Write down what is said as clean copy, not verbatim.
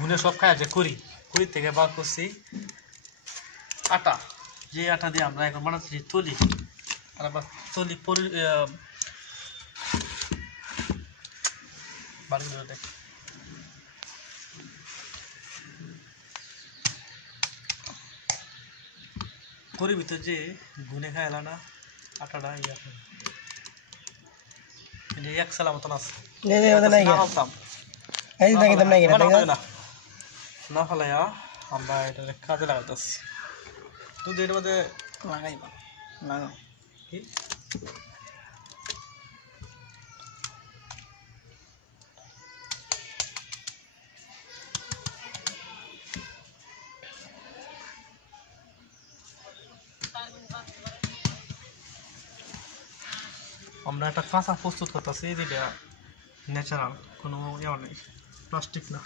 গুনে সব খাই আছে করি থেকে বার করছি আটা, যে আটা দিয়ে আমরা এখন বানাচ্ছি তলি। আর আবার তলি করি ভিতর যে গুনে খাই এলা না আটাটা এক সালা মতন আছে না ফেলাইয়া আমরা এটা কাজে লাগাইতেছি। তুই এটার মধ্যে লাগাইবা লাগাও কি আমরা একটা কাঁচা প্রস্তুত করতেছি, যেটা ন্যাচারাল, কোনো ইয়ে নেই, প্লাস্টিক না।